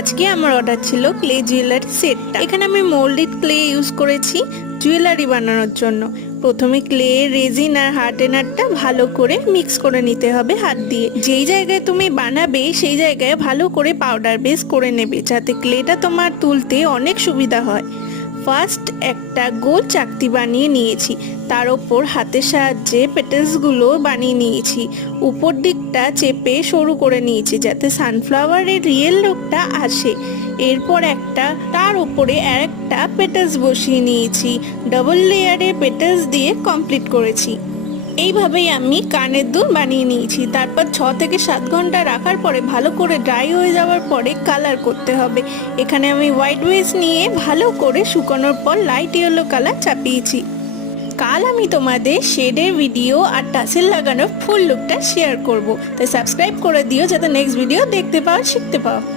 আজকে আমার অর্ডার ছিল ক্লে জুয়েলারি সেটটা। এখানে আমি মোল্ডেড ক্লে ইউজ করেছি জুয়েলারি বানানোর জন্য। প্রথমে ক্লে, রেজিন আর হার্ডেনারটা ভালো করে মিক্স করে নিতে হবে হাত দিয়ে। যেই জায়গায় তুমি বানাবে সেই জায়গায় ভালো করে পাউডার বেস করে নেবে, যাতে ক্লেটা তোমার তুলতে অনেক সুবিধা হয়। ফার্স্ট একটা গোল চাকতি বানিয়ে নিয়েছি, তার ওপর হাতের সাহায্যে পেটেলসগুলো বানিয়ে নিয়েছি। উপর দিকটা চেপে সরু করে নিয়েছি যাতে সানফ্লাওয়ারের রিয়েল লুকটা আসে। এরপর তার উপরে আরেকটা পেটেলস বসিয়ে নিয়েছি, ডাবল লেয়ারে পেটেলস দিয়ে কমপ্লিট করেছি। এইভাবেই আমি কানের দুল বানিয়ে নিয়েছি। তারপর 6 থেকে 7 ঘন্টা রাখার পরে ভালো করে ড্রাই হয়ে যাওয়ার পরে কালার করতে হবে। এখানে আমি হোয়াইট বেস নিয়ে ভালো করে শুকানোর পর লাইট ইয়েলো কালার চাপিয়েছি। কাল আমি তোমাদের শেডের ভিডিও আর টাসেল লাগানোর ফুল লুকটা শেয়ার করব, তাই সাবস্ক্রাইব করে দিও যাতে নেক্সট ভিডিও দেখতে পাও, শিখতে পাও।